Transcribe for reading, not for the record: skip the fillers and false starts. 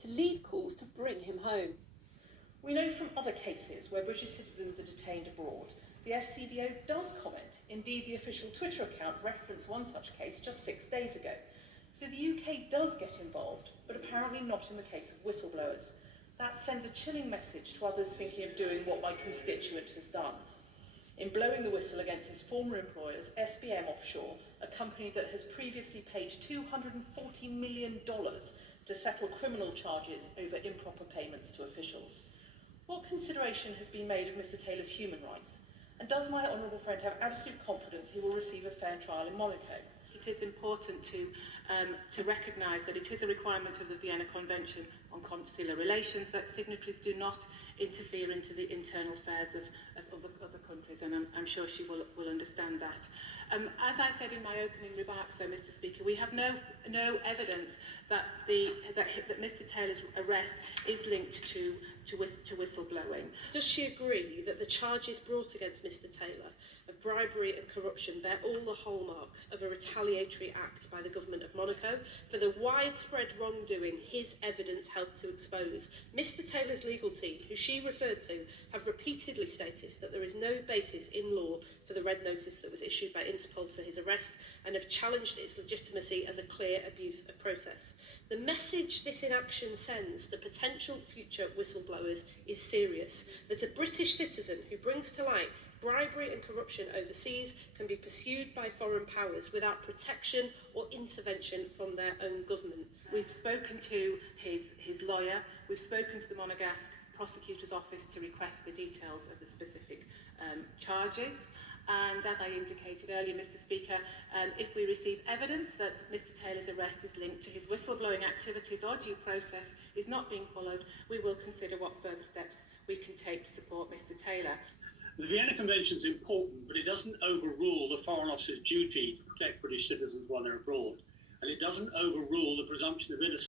to lead calls to bring him home. We know from other cases where British citizens are detained abroad, the FCDO does comment. Indeed, the official Twitter account referenced one such case just 6 days ago. So the UK does get involved, but apparently not in the case of whistleblowers. That sends a chilling message to others thinking of doing what my constituent has done. In blowing the whistle against his former employers, SBM Offshore, a company that has previously paid $240 million to settle criminal charges over improper payments to officials. What consideration has been made of Mr Taylor's human rights? And does my honourable friend have absolute confidence he will receive a fair trial in Monaco? It is important to recognise that it is a requirement of the Vienna Convention on Consular Relations that signatories do not interfere into the internal affairs of other countries, and I'm sure she will understand that. As I said in my opening remarks, though, Mr Speaker, we have no evidence that Mr Taylor's arrest is linked to whistleblowing. Does she agree that the charges brought against Mr Taylor of bribery and corruption bear all the hallmarks of a retaliatory act by the government of Monaco for the widespread wrongdoing his evidence helped to expose? Mr Taylor's legal team, who she referred to, have repeatedly stated that there is no basis in law for the red notice that was issued by Interpol for his arrest and have challenged its legitimacy as a clear abuse of process. The message this inaction sends to potential future whistleblowers is serious, that a British citizen who brings to light bribery and corruption overseas can be pursued by foreign powers without protection or intervention from their own government. We've spoken to his lawyer, we've spoken to the Monegasque Prosecutor's Office to request the details of the specific charges. And as I indicated earlier, Mr Speaker, if we receive evidence that Mr Taylor's arrest is linked to his whistleblowing activities or due process is not being followed, we will consider what further steps we can take to support Mr Taylor. The Vienna Convention is important, but it doesn't overrule the Foreign Office's duty to protect British citizens while they're abroad. And it doesn't overrule the presumption of innocence.